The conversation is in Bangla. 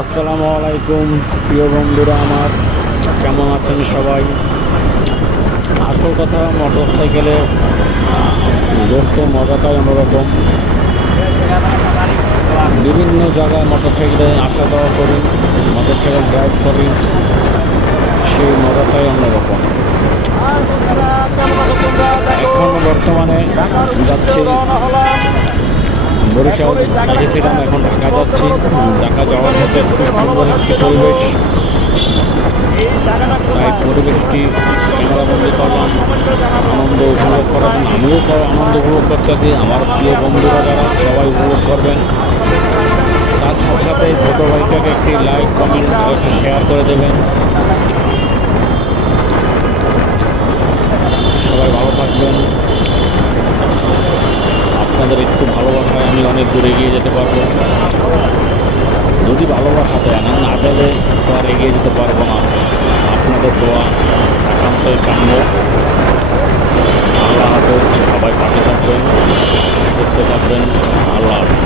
আসসালামু আলাইকুম প্রিয় বন্ধুরা আমার, কেমন আছেন সবাই? আসল কথা, মোটর সাইকেলে ঘুরতে মজাটাই অন্যরকম। বিভিন্ন জায়গায় মোটর সাইকেলে আসা যাওয়া করি, মোটর সাইকেল ড্রাইভ করি, সেই মজাটাই অন্যরকম। এখন বর্তমানে যাচ্ছি বরিশাল, এসেছিলাম, এখন ঢাকা যাচ্ছি। ঢাকা যাওয়ার মধ্যে খুব সুন্দর একটি পরিবেশ, তাই পরিবেশটি ক্যামেরাবন্দি করলাম, আনন্দ উপভোগ করাবেন। আমিও আনন্দ উপভোগ করতে দিই, আমার প্রিয় বন্ধুরা যারা সবাই উপভোগ করবেন। তার সাথে সাথে ছোটো ভাইটাকে একটি লাইক, কমেন্ট, একটু শেয়ার করে দেবেন। সবাই ভালো থাকবেন। আপনাদের একটু ভালোবাসায় আমি অনেক দূর এগিয়ে যেতে পারবো, যদি ভালোবাসা দেন। না দিলে তো আর এগিয়ে যেতে পারবো না। আপনাদের দোয়া একান্তই কাম্য। আল্লাহ হাফেজ, সবাই ভালো থাকবেন, সুস্থ থাকবেন। আল্লাহ হাফেজ।